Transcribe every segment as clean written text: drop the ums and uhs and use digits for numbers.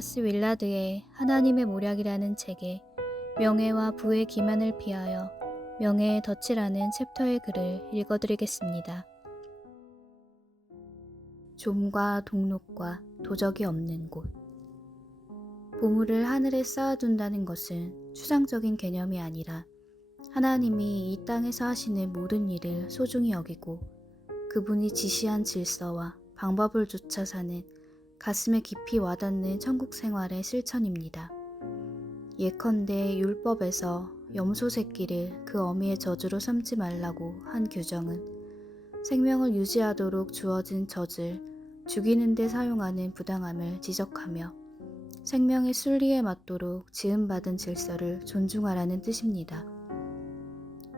달라스 윌라드의 하나님의 모략이라는 책에 명예와 부의 기만을 피하여 명예의 덫이라는 챕터의 글을 읽어드리겠습니다. 좀과 동록과 도적이 없는 곳. 보물을 하늘에 쌓아둔다는 것은 추상적인 개념이 아니라 하나님이 이 땅에서 하시는 모든 일을 소중히 여기고 그분이 지시한 질서와 방법을 쫓아 사는 가슴에 깊이 와닿는 천국 생활의 실천입니다. 예컨대 율법에서 염소 새끼를 그 어미의 저주로 삼지 말라고 한 규정은 생명을 유지하도록 주어진 젖을 죽이는 데 사용하는 부당함을 지적하며 생명의 순리에 맞도록 지음받은 질서를 존중하라는 뜻입니다.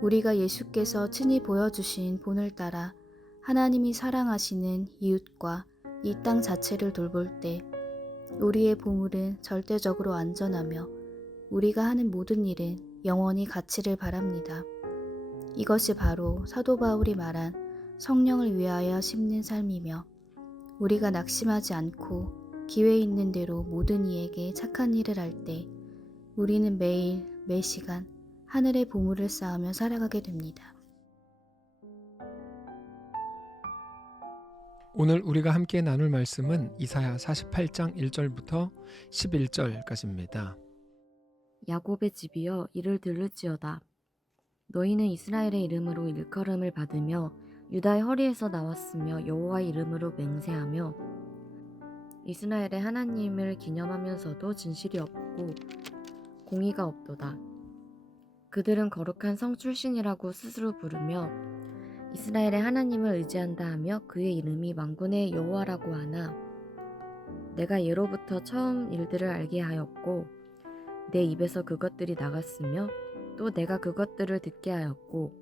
우리가 예수께서 친히 보여주신 본을 따라 하나님이 사랑하시는 이웃과 이 땅 자체를 돌볼 때 우리의 보물은 절대적으로 안전하며 우리가 하는 모든 일은 영원히 가치를 바랍니다. 이것이 바로 사도 바울이 말한 성령을 위하여 심는 삶이며 우리가 낙심하지 않고 기회 있는 대로 모든 이에게 착한 일을 할 때 우리는 매일 매시간 하늘의 보물을 쌓으며 살아가게 됩니다. 오늘 우리가 함께 나눌 말씀은 이사야 48장 1절부터 11절까지입니다. 야곱의 집이여 이를 들을지어다. 너희는 이스라엘의 이름으로 일컬음을 받으며 유다의 허리에서 나왔으며 여호와의 이름으로 맹세하며 이스라엘의 하나님을 기념하면서도 진실이 없고 공의가 없도다. 그들은 거룩한 성 출신이라고 스스로 부르며 이스라엘의 하나님을 의지한다 하며 그의 이름이 만군의 여호와라고 하나 내가 예로부터 처음 일들을 알게 하였고 내 입에서 그것들이 나갔으며 또 내가 그것들을 듣게 하였고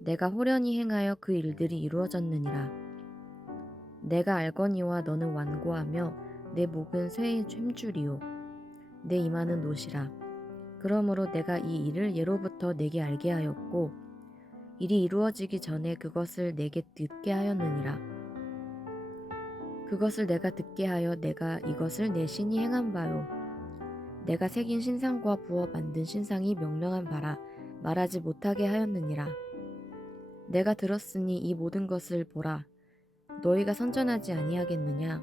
내가 호련히 행하여 그 일들이 이루어졌느니라. 내가 알거니와 너는 완고하며 내 목은 쇠의 촤줄이요 내 이마는 노시라. 그러므로 내가 이 일을 예로부터 내게 알게 하였고 일이 이루어지기 전에 그것을 내게 듣게 하였느니라. 그것을 내가 듣게 하여 내가 이것을 내 신이 행한 바요 내가 새긴 신상과 부어 만든 신상이 명령한 바라 말하지 못하게 하였느니라. 내가 들었으니 이 모든 것을 보라. 너희가 선전하지 아니하겠느냐?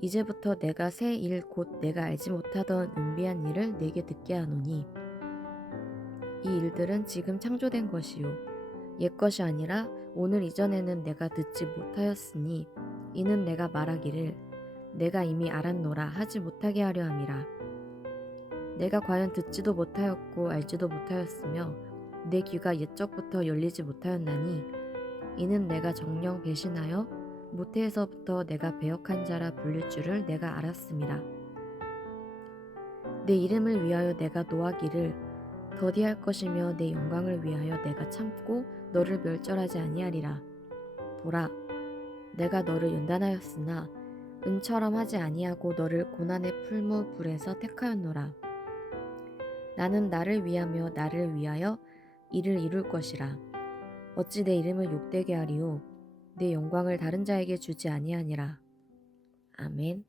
이제부터 내가 새 일 곧 내가 알지 못하던 은비한 일을 내게 듣게 하노니 이 일들은 지금 창조된 것이요 옛 것이 아니라 오늘 이전에는 내가 듣지 못하였으니 이는 내가 말하기를 내가 이미 알았노라 하지 못하게 하려 함이라. 내가 과연 듣지도 못하였고 알지도 못하였으며 내 귀가 옛적부터 열리지 못하였나니 이는 내가 정녕 배신하여 모태에서부터 내가 배역한 자라 불릴 줄을 내가 알았음이라. 내 이름을 위하여 내가 노하기를 더디할 것이며 내 영광을 위하여 내가 참고 너를 멸절하지 아니하리라. 보라, 내가 너를 연단하였으나 은처럼 하지 아니하고 너를 고난의 풀무 불에서 택하였노라. 나는 나를 위하며 나를 위하여 이를 이룰 것이라. 어찌 내 이름을 욕되게 하리요 내 영광을 다른 자에게 주지 아니하니라. 아멘.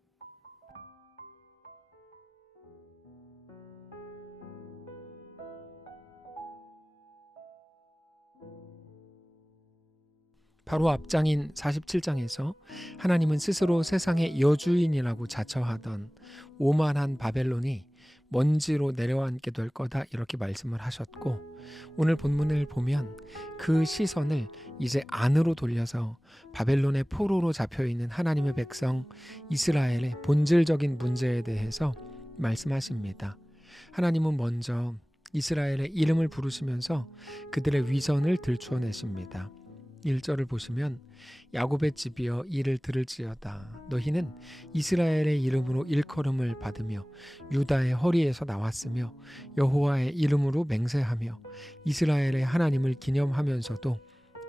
바로 앞장인 47장에서 하나님은 스스로 세상의 여주인이라고 자처하던 오만한 바벨론이 먼지로 내려앉게 될 거다 이렇게 말씀을 하셨고 오늘 본문을 보면 그 시선을 이제 안으로 돌려서 바벨론의 포로로 잡혀있는 하나님의 백성 이스라엘의 본질적인 문제에 대해서 말씀하십니다. 하나님은 먼저 이스라엘의 이름을 부르시면서 그들의 위선을 들추어내십니다. 1절을 보시면 야곱의 집이여 이를 들을지어다. 너희는 이스라엘의 이름으로 일컬음을 받으며 유다의 허리에서 나왔으며 여호와의 이름으로 맹세하며 이스라엘의 하나님을 기념하면서도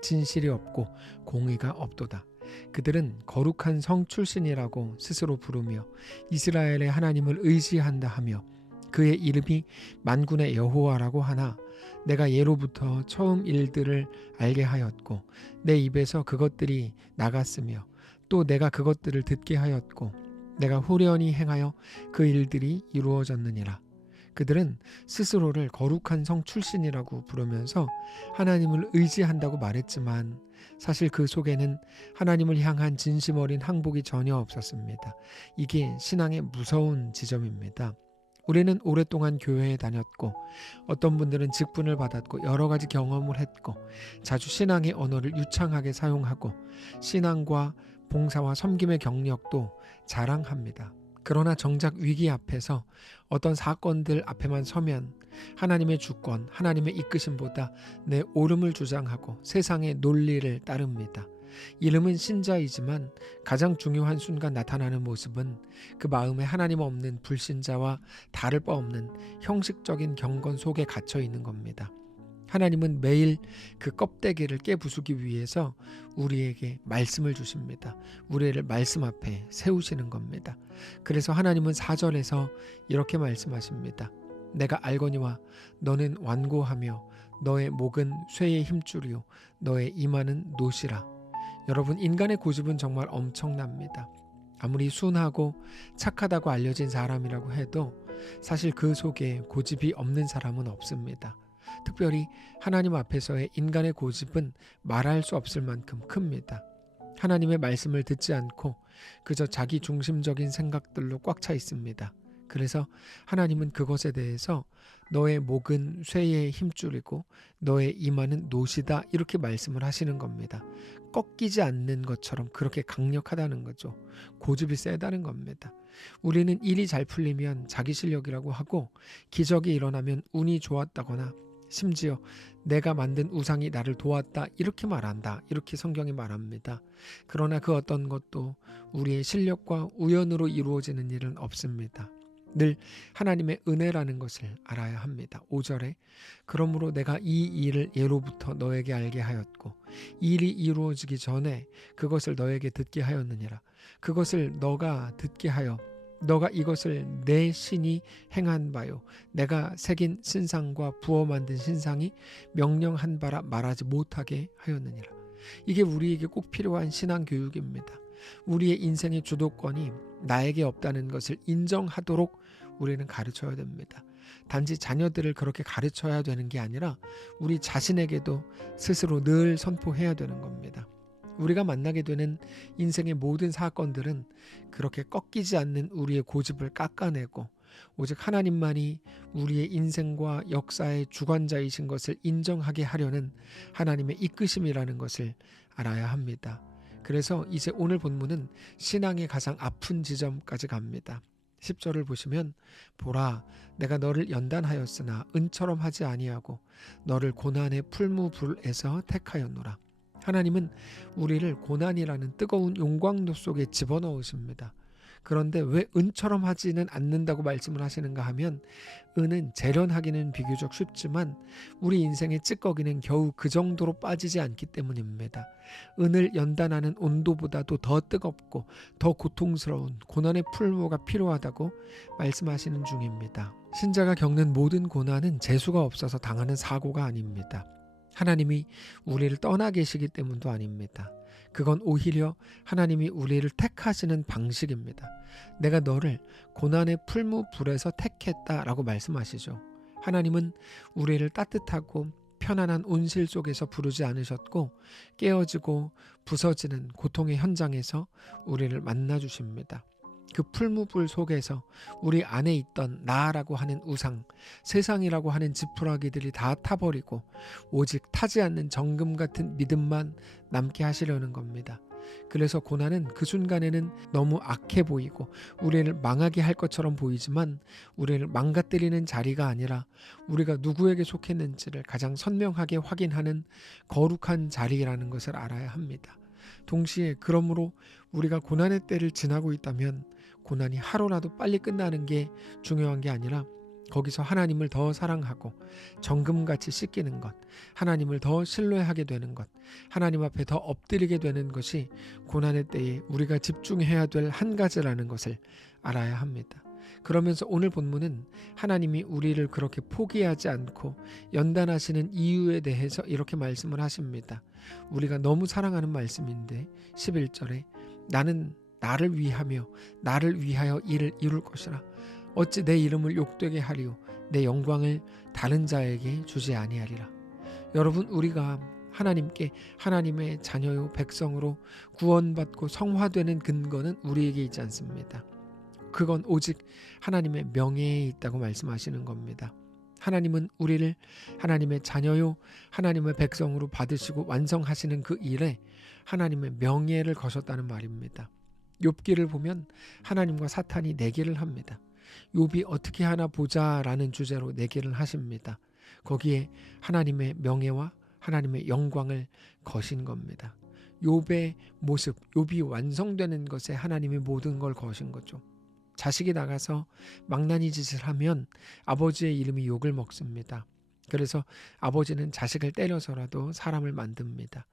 진실이 없고 공의가 없도다. 그들은 거룩한 성 출신이라고 스스로 부르며 이스라엘의 하나님을 의지한다 하며 그의 이름이 만군의 여호와라고 하나 내가 예로부터 처음 일들을 알게 하였고 내 입에서 그것들이 나갔으며 또 내가 그것들을 듣게 하였고 내가 후련히 행하여 그 일들이 이루어졌느니라. 그들은 스스로를 거룩한 성 출신이라고 부르면서 하나님을 의지한다고 말했지만 사실 그 속에는 하나님을 향한 진심 어린 항복이 전혀 없었습니다. 이게 신앙의 무서운 지점입니다. 우리는 오랫동안 교회에 다녔고 어떤 분들은 직분을 받았고 여러 가지 경험을 했고 자주 신앙의 언어를 유창하게 사용하고 신앙과 봉사와 섬김의 경력도 자랑합니다. 그러나 정작 위기 앞에서 어떤 사건들 앞에만 서면 하나님의 주권, 하나님의 이끄심보다 내 옳음을 주장하고 세상의 논리를 따릅니다. 이름은 신자이지만 가장 중요한 순간 나타나는 모습은 그 마음에 하나님 없는 불신자와 다를 바 없는 형식적인 경건 속에 갇혀 있는 겁니다. 하나님은 매일 그 껍데기를 깨부수기 위해서 우리에게 말씀을 주십니다. 우리를 말씀 앞에 세우시는 겁니다. 그래서 하나님은 4절에서 이렇게 말씀하십니다. 내가 알거니와 너는 완고하며 너의 목은 쇠의 힘줄이요 너의 이마는 노시라. 여러분, 인간의 고집은 정말 엄청납니다. 아무리 순하고 착하다고 알려진 사람이라고 해도 사실 그 속에 고집이 없는 사람은 없습니다. 특별히 하나님 앞에서의 인간의 고집은 말할 수 없을 만큼 큽니다. 하나님의 말씀을 듣지 않고 그저 자기 중심적인 생각들로 꽉 차 있습니다. 그래서 하나님은 그것에 대해서 너의 목은 쇠의 힘줄이고 너의 이마는 노시다 이렇게 말씀을 하시는 겁니다. 꺾이지 않는 것처럼 그렇게 강력하다는 거죠. 고집이 세다는 겁니다. 우리는 일이 잘 풀리면 자기 실력이라고 하고 기적이 일어나면 운이 좋았다거나 심지어 내가 만든 우상이 나를 도왔다 이렇게 말한다 이렇게 성경이 말합니다. 그러나 그 어떤 것도 우리의 실력과 우연으로 이루어지는 일은 없습니다. 늘 하나님의 은혜라는 것을 알아야 합니다. 5절에 그러므로 내가 이 일을 예로부터 너에게 알게 하였고 이 일이 이루어지기 전에 그것을 너에게 듣게 하였느니라. 그것을 너가 듣게 하여 너가 이것을 내 신이 행한 바요 내가 새긴 신상과 부어 만든 신상이 명령한 바라 말하지 못하게 하였느니라. 이게 우리에게 꼭 필요한 신앙 교육입니다. 우리의 인생의 주도권이 나에게 없다는 것을 인정하도록 우리는 가르쳐야 됩니다. 단지 자녀들을 그렇게 가르쳐야 되는 게 아니라 우리 자신에게도 스스로 늘 선포해야 되는 겁니다. 우리가 만나게 되는 인생의 모든 사건들은 그렇게 꺾이지 않는 우리의 고집을 깎아내고 오직 하나님만이 우리의 인생과 역사의 주관자이신 것을 인정하게 하려는 하나님의 이끄심이라는 것을 알아야 합니다. 그래서 이제 오늘 본문은 신앙의 가장 아픈 지점까지 갑니다. 10절을 보시면 보라 내가 너를 연단하였으나 은처럼 하지 아니하고 너를 고난의 풀무불에서 택하였노라. 하나님은 우리를 고난이라는 뜨거운 용광로 속에 집어넣으십니다. 그런데 왜 은처럼 하지는 않는다고 말씀을 하시는가 하면 은은 재련하기는 비교적 쉽지만 우리 인생의 찌꺼기는 겨우 그 정도로 빠지지 않기 때문입니다. 은을 연단하는 온도보다도 더 뜨겁고 더 고통스러운 고난의 풀무가 필요하다고 말씀하시는 중입니다. 신자가 겪는 모든 고난은 재수가 없어서 당하는 사고가 아닙니다. 하나님이 우리를 떠나 계시기 때문도 아닙니다. 그건 오히려 하나님이 우리를 택하시는 방식입니다. 내가 너를 고난의 풀무불에서 택했다라고 말씀하시죠. 하나님은 우리를 따뜻하고 편안한 온실 속에서 부르지 않으셨고 깨어지고 부서지는 고통의 현장에서 우리를 만나 주십니다. 그 풀무불 속에서 우리 안에 있던 나라고 하는 우상, 세상이라고 하는 지푸라기들이 다 타버리고 오직 타지 않는 정금 같은 믿음만 남게 하시려는 겁니다. 그래서 고난은 그 순간에는 너무 악해 보이고 우리를 망하게 할 것처럼 보이지만 우리를 망가뜨리는 자리가 아니라 우리가 누구에게 속했는지를 가장 선명하게 확인하는 거룩한 자리라는 것을 알아야 합니다. 동시에 그러므로 우리가 고난의 때를 지나고 있다면 고난이 하루라도 빨리 끝나는 게 중요한 게 아니라 거기서 하나님을 더 사랑하고 정금같이 씻기는 것, 하나님을 더 신뢰하게 되는 것, 하나님 앞에 더 엎드리게 되는 것이 고난의 때에 우리가 집중해야 될 한 가지라는 것을 알아야 합니다. 그러면서 오늘 본문은 하나님이 우리를 그렇게 포기하지 않고 연단하시는 이유에 대해서 이렇게 말씀을 하십니다. 우리가 너무 사랑하는 말씀인데 11절에 나는 나를 위하며 나를 위하여 일을 이룰 것이라. 어찌 내 이름을 욕되게 하리요 내 영광을 다른 자에게 주지 아니하리라. 여러분, 우리가 하나님께 하나님의 자녀요 백성으로 구원받고 성화되는 근거는 우리에게 있지 않습니다. 그건 오직 하나님의 명예에 있다고 말씀하시는 겁니다. 하나님은 우리를 하나님의 자녀요 하나님의 백성으로 받으시고 완성하시는 그 일에 하나님의 명예를 거셨다는 말입니다. 욥기를 보면 하나님과 사탄이 내기를 합니다. 욥이 어떻게 하나 보자라는 주제로 내기를 하십니다. 거기에 하나님의 명예와 하나님의 영광을 거신 겁니다. 욥의 모습, 욥이 완성되는 것에 하나님이 모든 걸 거신 거죠. 자식이 나가서 망나니 짓을 하면 아버지의 이름이 욕을 먹습니다. 그래서 아버지는 자식을 때려서라도 사람을 만듭니다.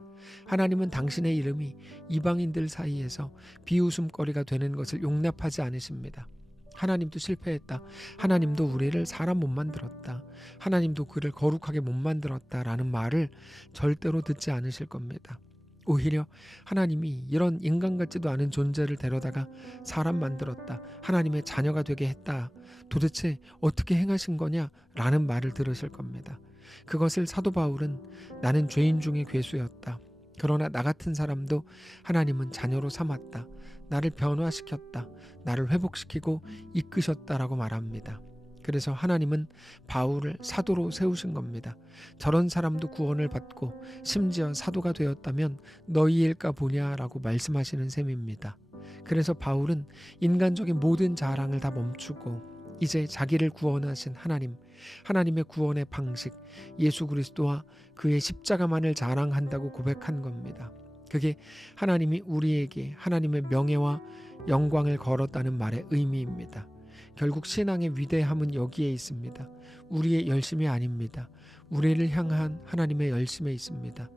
하나님은 당신의 이름이 이방인들 사이에서 비웃음거리가 되는 것을 용납하지 않으십니다. 하나님도 실패했다. 하나님도 우리를 사람 못 만들었다. 하나님도 그를 거룩하게 못 만들었다라는 말을 절대로 듣지 않으실 겁니다. 오히려 하나님이 이런 인간 같지도 않은 존재를 데려다가 사람 만들었다. 하나님의 자녀가 되게 했다. 도대체 어떻게 행하신 거냐? 라는 말을 들으실 겁니다. 그것을 사도 바울은 나는 죄인 중에 괴수였다. 그러나 나 같은 사람도 하나님은 자녀로 삼았다. 나를 변화시켰다. 나를 회복시키고 이끄셨다라고 말합니다. 그래서 하나님은 바울을 사도로 세우신 겁니다. 저런 사람도 구원을 받고 심지어 사도가 되었다면 너희일까 보냐라고 말씀하시는 셈입니다. 그래서 바울은 인간적인 모든 자랑을 다 멈추고 이제 자기를 구원하신 하나님, 하나님의 구원의 방식, 예수 그리스도와 그의 십자가만을 자랑한다고 고백한 겁니다. 그게 하나님이 우리에게 하나님의 명예와 영광을 걸었다는 말의 의미입니다. 결국 신앙의 위대함은 여기에 있습니다. 우리의 열심이 아닙니다. 우리를 향한 하나님의 열심에 있습니다.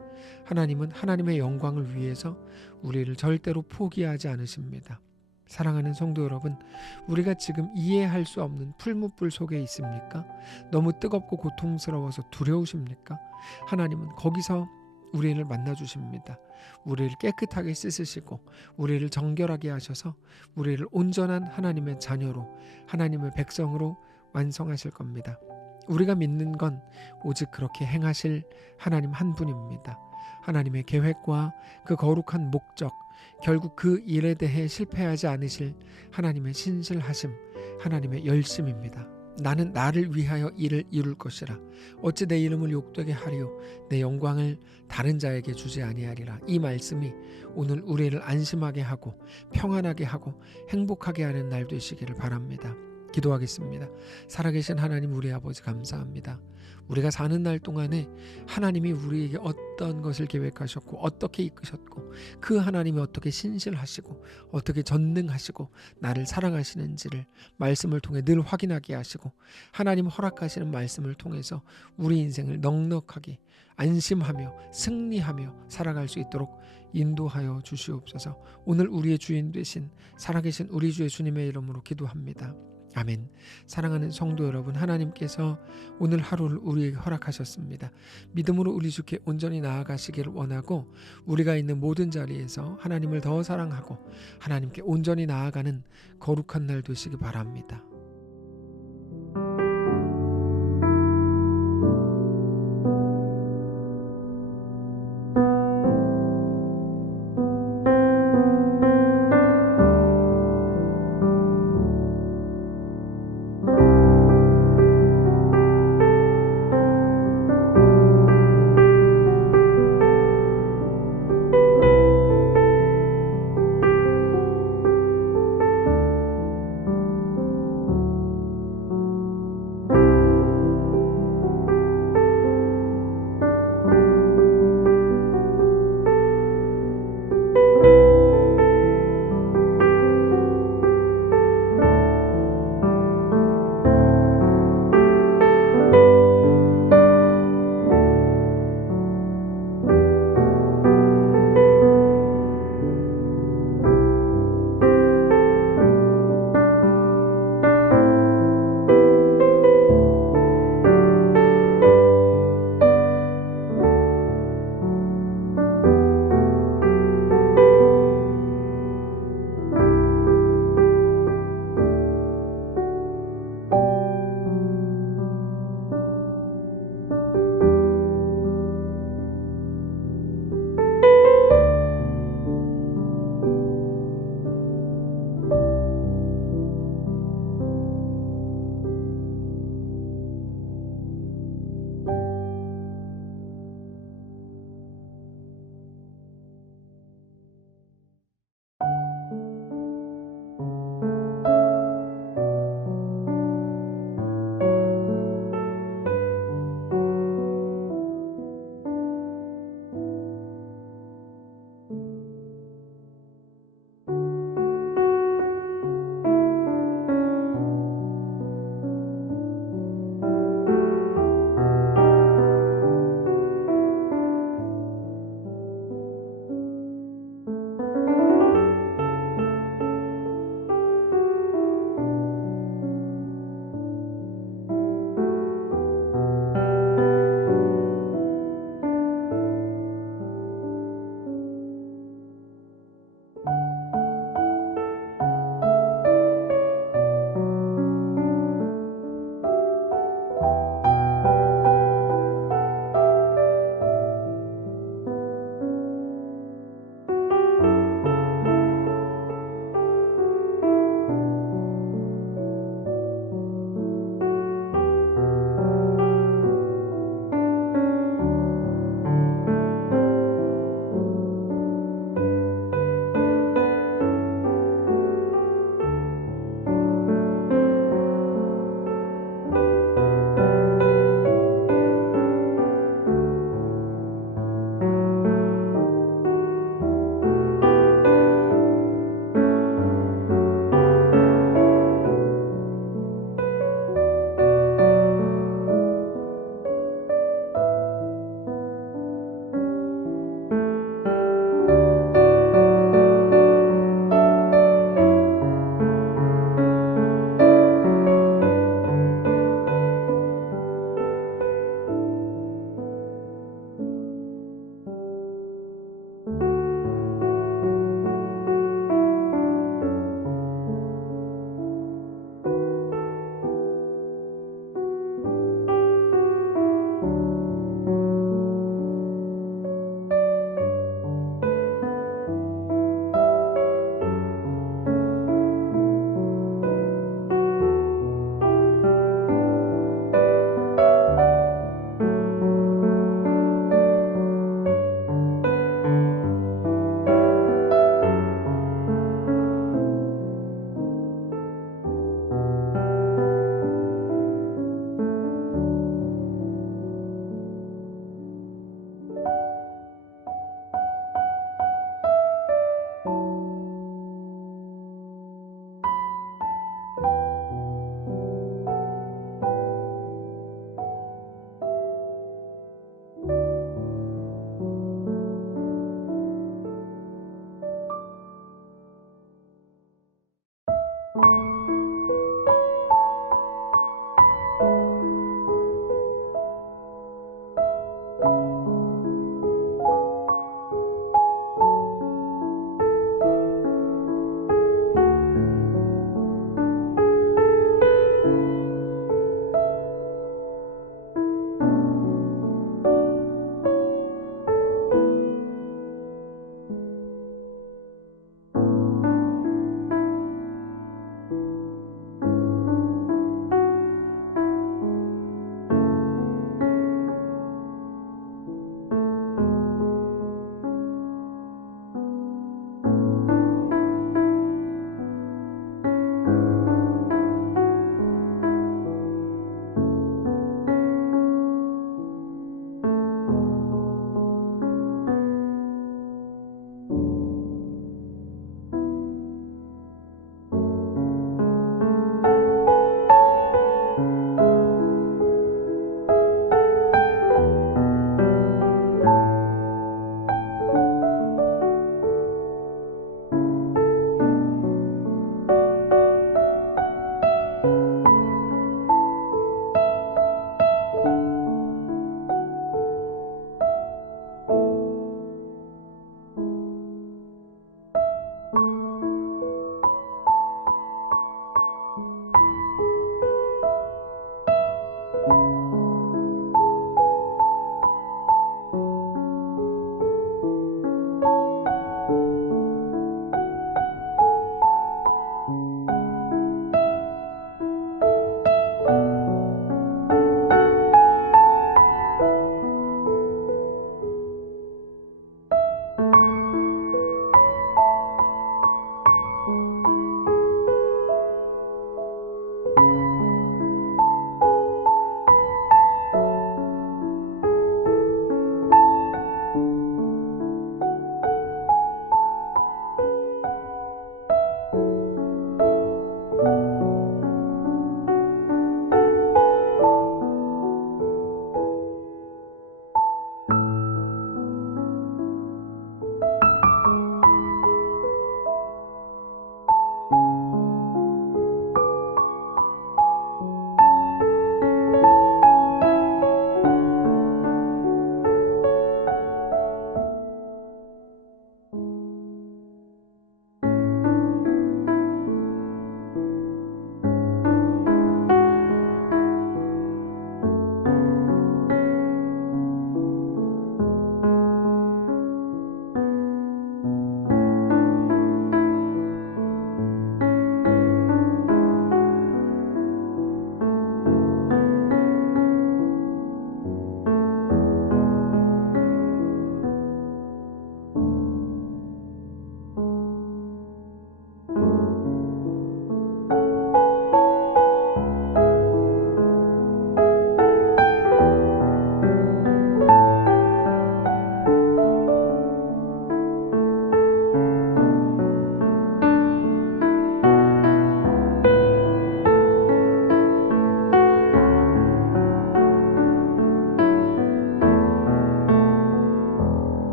하나님은 하나님의 영광을 위해서 우리를 절대로 포기하지 않으십니다. 사랑하는 성도 여러분, 우리가 지금 이해할 수 없는 풀무불 속에 있습니까? 너무 뜨겁고 고통스러워서 두려우십니까? 하나님은 거기서 우리를 만나주십니다. 우리를 깨끗하게 씻으시고 우리를 정결하게 하셔서 우리를 온전한 하나님의 자녀로, 하나님의 백성으로 완성하실 겁니다. 우리가 믿는 건 오직 그렇게 행하실 하나님 한 분입니다. 하나님의 계획과 그 거룩한 목적, 결국 그 일에 대해 실패하지 않으실 하나님의 신실하심, 하나님의 열심입니다. 나는 나를 위하여 일을 이룰 것이라. 어찌 내 이름을 욕되게 하리요 내 영광을 다른 자에게 주지 아니하리라. 이 말씀이 오늘 우리를 안심하게 하고 평안하게 하고 행복하게 하는 날 되시기를 바랍니다. 기도하겠습니다. 살아계신 하나님, 우리 아버지 감사합니다. 우리가 사는 날 동안에 하나님이 우리에게 어떤 것을 계획하셨고 어떻게 이끄셨고 그 하나님이 어떻게 신실하시고 어떻게 전능하시고 나를 사랑하시는지를 말씀을 통해 늘 확인하게 하시고 하나님 허락하시는 말씀을 통해서 우리 인생을 넉넉하게 안심하며 승리하며 살아갈 수 있도록 인도하여 주시옵소서. 오늘 우리의 주인 되신 살아계신 우리 주의 주님의 이름으로 기도합니다. 아멘. 사랑하는 성도 여러분, 하나님께서 오늘 하루를 우리에게 허락하셨습니다. 믿음으로 우리 주께 온전히 나아가시기를 원하고 우리가 있는 모든 자리에서 하나님을 더 사랑하고 하나님께 온전히 나아가는 거룩한 날 되시기 바랍니다.